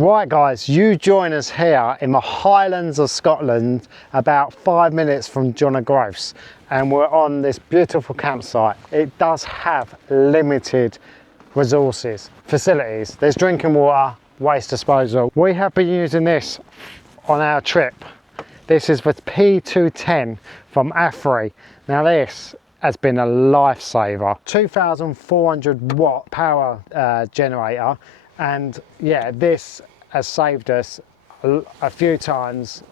Right guys, you join us here in the Highlands of Scotland, about 5 minutes from John O'Groats, and we're on this beautiful campsite. It does have limited resources, facilities. There's drinking water, waste disposal. We have been using this on our trip. This is the P210 from AFERY. Now this has been a lifesaver. 2,400 watt power generator, and yeah, this has saved us a few times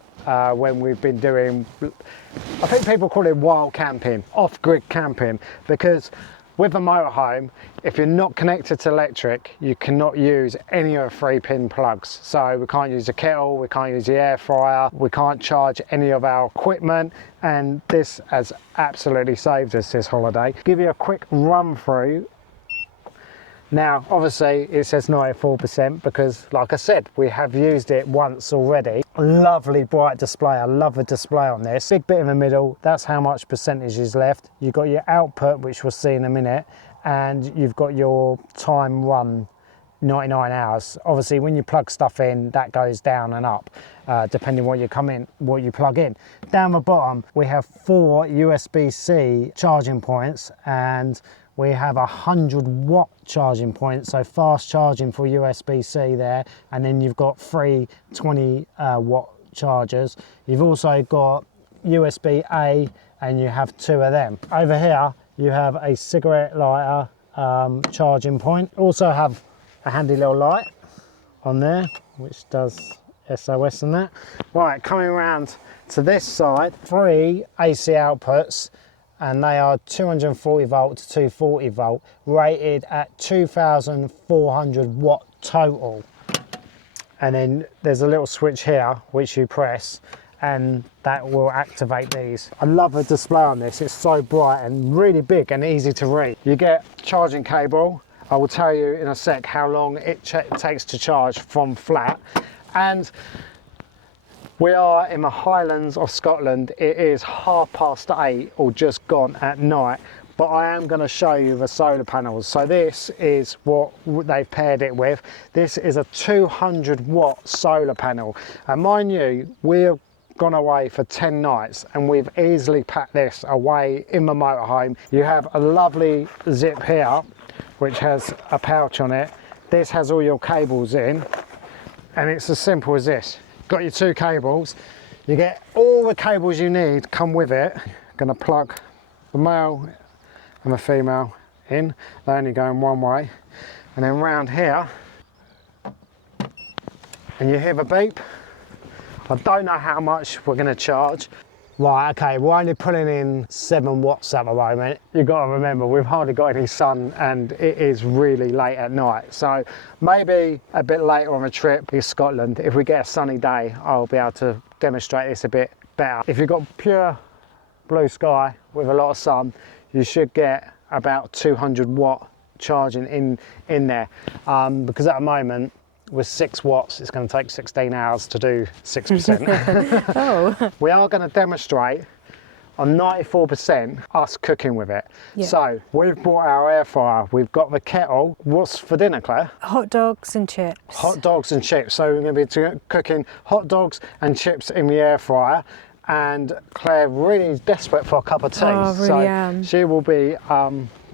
when we've been doing, I think people call it wild camping, off-grid camping, because with a motorhome, if you're not connected to electric, you cannot use any of the 3-pin plugs. So we can't use the kettle, we can't use the air fryer, we can't charge any of our equipment, and this has absolutely saved us this holiday. Give you a quick run through. Now, obviously it says 94% because, like I said, we have used it once already. Lovely bright display. I love the display on this. Big bit in the middle, that's how much percentage is left. You've got your output, which we'll see in a minute, and you've got your time run, 99 hours. Obviously, when you plug stuff in, that goes down and up, depending what you plug in. Down the bottom, we have 4 USB-C charging points, and we have 100 watt charging points, so fast charging for USB-C there, and then you've got 3 20 watt chargers. You've also got USB-A, and you have 2 of them. Over here, you have a cigarette lighter charging point. Also have a handy little light on there, which does SOS and that. Right, coming around to this side, 3 AC outputs, and they are 240 volt to 240 volt, rated at 2,400 watt total. And then there's a little switch here which you press, and that will activate these. I love the display on this. It's so bright and really big and easy to read. You get charging cable. I will tell you in a sec how long it takes to charge from flat. And we are in the Highlands of Scotland. It is 8:30 or just gone at night, but I am going to show you the solar panels. So this is what they've paired it with. This is a 200 watt solar panel. And mind you, we've gone away for 10 nights and we've easily packed this away in the motorhome. You have a lovely zip here, which has a pouch on it. This has all your cables in, and it's as simple as this. Got your 2 cables. You get all the cables you need come with it. Gonna plug the male and the female in. They only go in one way. And then round here, and you hear the beep. I don't know how much we're gonna charge. Right, okay, we're only pulling in 7 watts at the moment. You've got to remember, we've hardly got any sun and it is really late at night. So maybe a bit later on the trip in Scotland, if we get a sunny day, I'll be able to demonstrate this a bit better. If you've got pure blue sky with a lot of sun, you should get about 200 watt charging in there. Because at the moment, with 6 watts, it's going to take 16 hours to do 6%. Oh. We are going to demonstrate on 94% us cooking with it. Yeah. So we've brought our air fryer, we've got the kettle. What's for dinner, Claire? Hot dogs and chips. Hot dogs and chips. So we're going to be cooking hot dogs and chips in the air fryer. And Claire really is desperate for a cup of tea. Oh, I really so am. She will be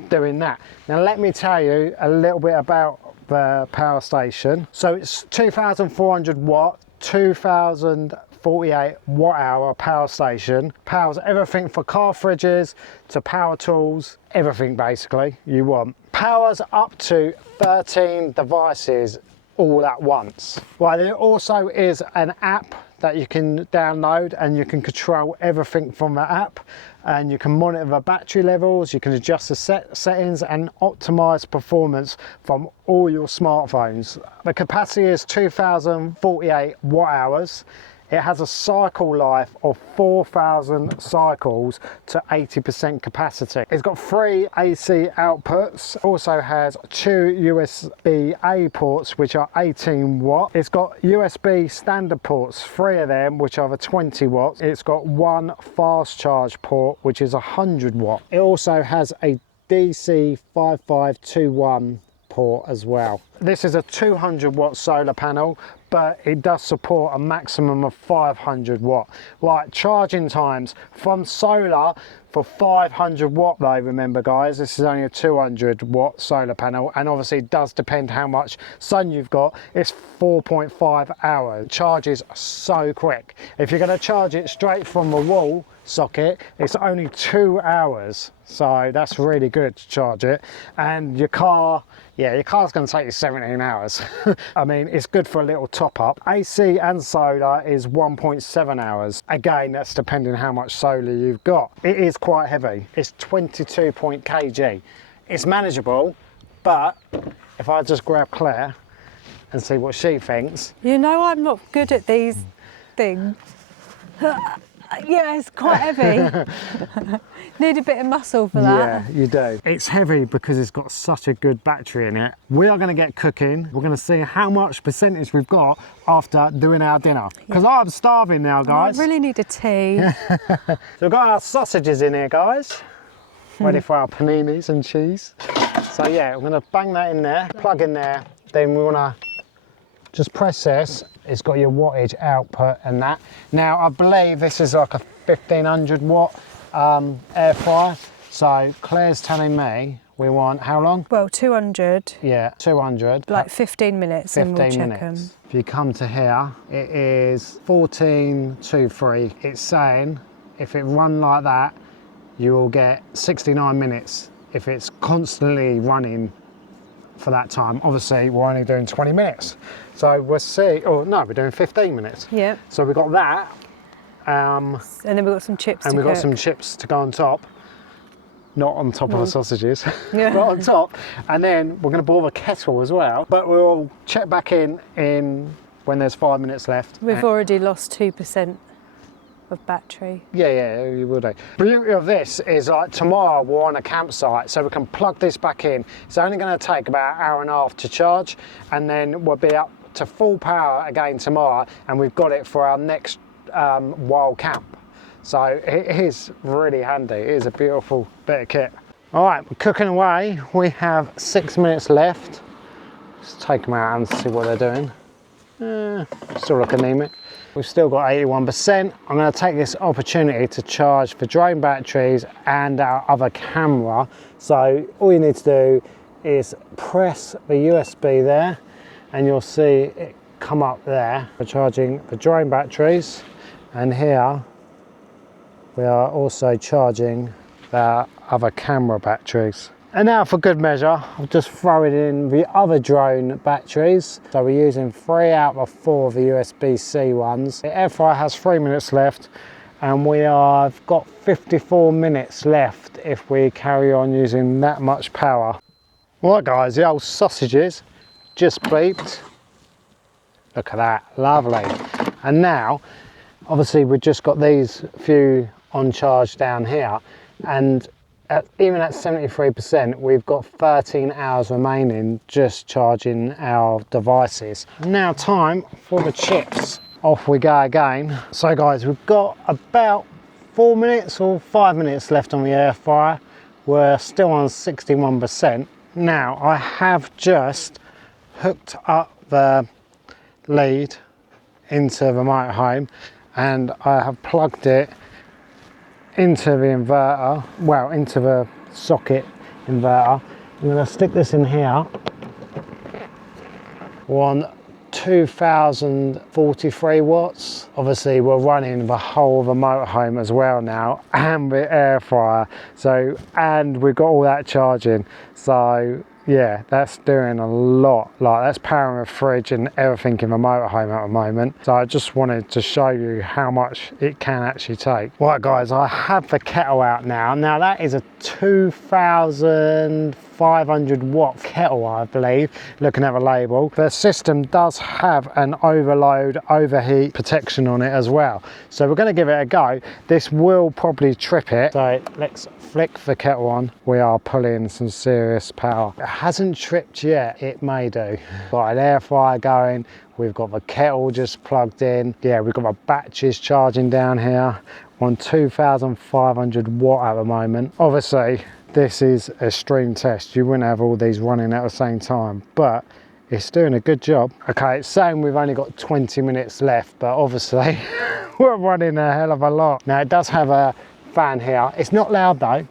doing that. Now let me tell you a little bit about the power station. So it's 2,400 watt, 2,048 watt hour power station. Powers everything for car fridges to power tools, everything basically you want. Powers up to 13 devices all at once. Right, there also is an app that you can download and you can control everything from the app, and you can monitor the battery levels, you can adjust the settings and optimize performance from all your smartphones. The capacity is 2,048 watt hours. It has a cycle life of 4,000 cycles to 80% capacity. It's got 3 AC outputs. Also has 2 USB-A ports, which are 18 watt. It's got USB standard ports, 3 of them, which are the 20 watts. It's got 1 fast charge port, which is 100 watt. It also has a DC 5521 port as well. This is a 200 watt solar panel, but it does support a maximum of 500 watt. Right, charging times from solar for 500 watt though, remember guys, this is only a 200 watt solar panel, and obviously it does depend how much sun you've got. It's 4.5 hours. It charges so quick. If you're going to charge it straight from the wall socket, it's only 2 hours, so that's really good to charge it. And your car, yeah, your car's going to take you 17 hours. I mean, it's good for a little top up. AC and solar is 1.7 hours. Again, that's depending how much solar you've got. It is quite heavy. It's 22 kg. It's manageable, but if I just grab Claire and see what she thinks. You know, I'm not good at these things. Yeah, it's quite heavy. Need a bit of muscle for that. Yeah, you do. It's heavy because it's got such a good battery in it. We are going to get cooking. We're going to see how much percentage we've got after doing our dinner. Because I'm starving now, guys. I really need a tea. So we've got our sausages in here, guys. Ready for our paninis and cheese. So yeah, we're going to bang that in there, plug in there. Then we want to just press this. It's got your wattage output and that. Now I believe this is like a 1500 watt air fryer. So Claire's telling me we want how long? Well, 200. Yeah, 200. Like 15 minutes 15 and we'll check them. If you come to here, it is 1423. It's saying if it run like that, you will get 69 minutes if it's constantly running for that time. Obviously we're only doing 20 minutes, so we'll see. Oh no, we're doing 15 minutes. Yeah, so we've got that, and then we've got some chips and we've got some chips to go on top, not on top of the sausages, yeah. but on top. And then we're going to boil the kettle as well, but we'll check back in when there's 5 minutes left. We've already lost 2% of battery. Yeah, you will do. The beauty of this is like tomorrow we're on a campsite, so we can plug this back in. It's only going to take about an hour and a half to charge, and then we'll be up to full power again tomorrow, and we've got it for our next wild camp. So it is really handy. It is a beautiful bit of kit. All right, we're cooking away. We have 6 minutes left. Let's take them out and see what they're doing. Still look anemic. We've still got 81%. I'm going to take this opportunity to charge the drone batteries and our other camera. So all you need to do is press the USB there and you'll see it come up there. We're charging the drone batteries, and here we are also charging the other camera batteries. And now for good measure, I'll just throw it in the other drone batteries. So we're using 3 out of 4 of the USB-C ones. The air fryer has 3 minutes left, and we have got 54 minutes left if we carry on using that much power. Right guys, the old sausages just beeped. Look at that, lovely. And now, obviously we've just got these few on charge down here, and even at 73%, we've got 13 hours remaining just charging our devices. Now time for the chips. Off we go again. So guys, we've got about 4 minutes or 5 minutes left on the air fryer. We're still on 61%. Now I have just hooked up the lead into the motorhome, and I have plugged it into the inverter, well, into the socket inverter. I'm going to stick this in here. We're on 2043 watts. Obviously we're running the whole of the motorhome as well now, and the air fryer, so, and we've got all that charging. So yeah, that's doing a lot. Like, that's powering a fridge and everything in the motorhome at the moment. So I just wanted to show you how much it can actually take. Right guys, I have the kettle out now. Now that is a 2500 watt kettle, I believe, looking at the label. The system does have an overload overheat protection on it as well. So we're going to give it a go. This will probably trip it. So let's flick the kettle on. We are pulling some serious power. It hasn't tripped yet, it may do. Got an air fryer going, we've got the kettle just plugged in. Yeah, we've got my batteries charging down here. We're on 2500 watt at the moment. Obviously, this is a stream test. You wouldn't have all these running at the same time, but it's doing a good job. Okay, it's saying we've only got 20 minutes left, but obviously we're running a hell of a lot. Now it does have a fan here. It's not loud though.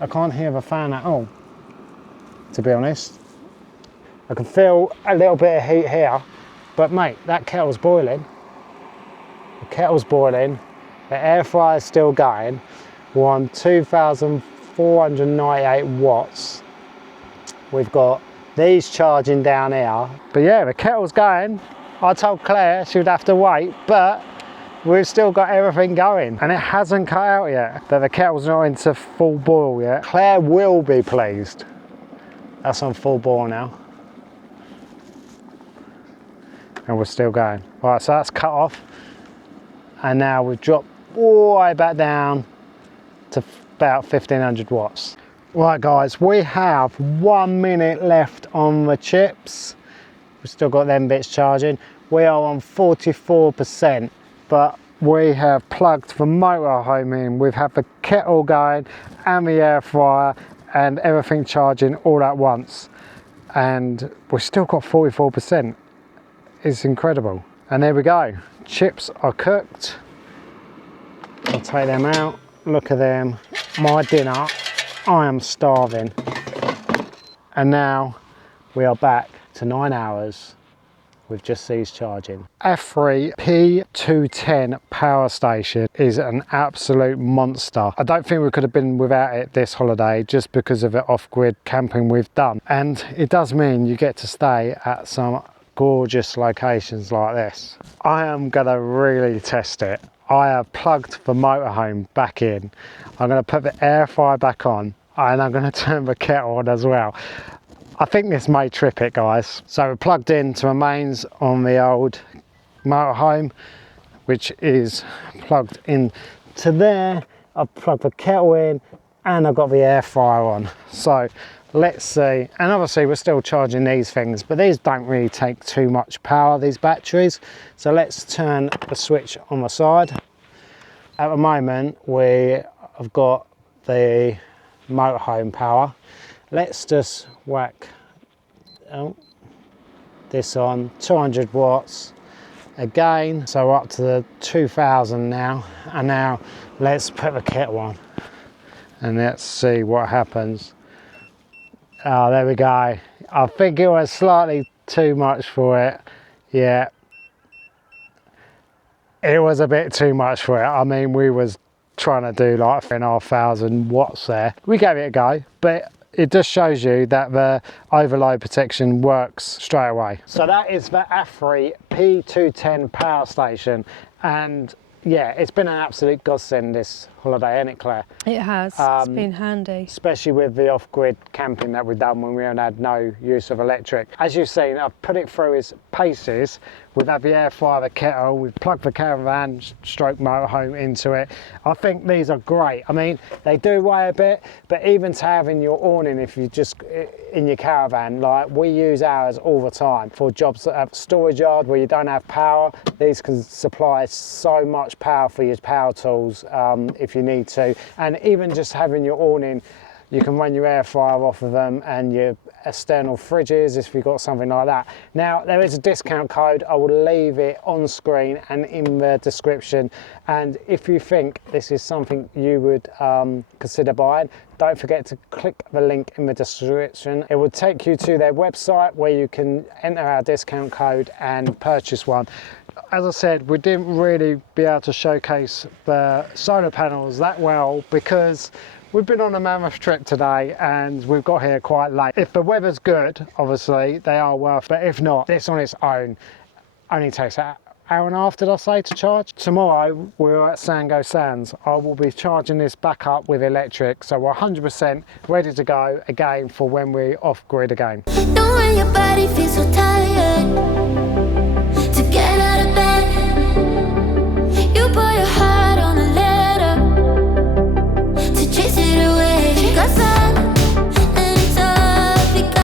I can't hear the fan at all, to be honest. I can feel a little bit of heat here, but mate, that kettle's boiling. The kettle's boiling, the air fryer's still going. We're on 2,498 watts. We've got these charging down here. But yeah, the kettle's going. I told Claire she would have to wait, but we've still got everything going and it hasn't cut out yet. But the kettle's not into full boil yet. Claire will be pleased. That's on full boil now. And we're still going. Right, so that's cut off. And now we've dropped all the way back down to about 1,500 watts. Right guys, we have 1 minute left on the chips. We've still got them bits charging. We are on 44%, but we have plugged the motorhome in. We've had the kettle going and the air fryer and everything charging all at once. And we've still got 44%. It's incredible. And there we go. Chips are cooked. I'll take them out. Look at them. My dinner. I am starving. And now we are back to 9 hours with just these charging. AFERY P210 power station is an absolute monster. I don't think we could have been without it this holiday just because of the off-grid camping we've done. And it does mean you get to stay at some gorgeous locations like this. I am gonna really test it. I have plugged the motorhome back in. I'm gonna put the air fryer back on and I'm gonna turn the kettle on as well. I think this may trip it, guys. So we're plugged into the mains on the old motorhome, which is plugged in to there. I've plugged the kettle in and I've got the air fryer on. So let's see. And obviously we're still charging these things, but these don't really take too much power, these batteries. So let's turn the switch on the side. At the moment, we have got the motorhome power. Let's just whack this on, 200 watts again. So we're up to the 2,000 now. And now let's put the kettle on and let's see what happens. Oh, there we go. I think it was slightly too much for it. Yeah. It was a bit too much for it. I mean, we was trying to do like 3,500 watts there. We gave it a go, but it just shows you that the overload protection works straight away. So that is the AFERY P210 power station. And yeah, it's been an absolute godsend this holiday, hasn't it, Claire? It has. It's been handy. Especially with the off-grid camping that we've done when we had no use of electric. As you've seen, I've put it through its paces. We've had the air fryer, the kettle, we've plugged the caravan stroke motorhome into it. I think these are great. I mean, they do weigh a bit, but even to have in your awning, if you just in your caravan, like we use ours all the time for jobs that have storage yard where you don't have power. These can supply so much power for your power tools if you need to. And even just having your awning, you can run your air fryer off of them and your external fridges if you've got something like that. Now, there is a discount code. I will leave it on screen and in the description. And if you think this is something you would consider buying, don't forget to click the link in the description. It will take you to their website where you can enter our discount code and purchase one. As I said, we didn't really be able to showcase the solar panels that well because we've been on a mammoth trip today and we've got here quite late. If the weather's good, obviously, they are worth, but if not, this on its own only takes an hour and a half, did I say, to charge? Tomorrow, we're at Sango Sands. I will be charging this back up with electric, so we're 100% ready to go again for when we're off-grid again. Knowing your body feels so tired.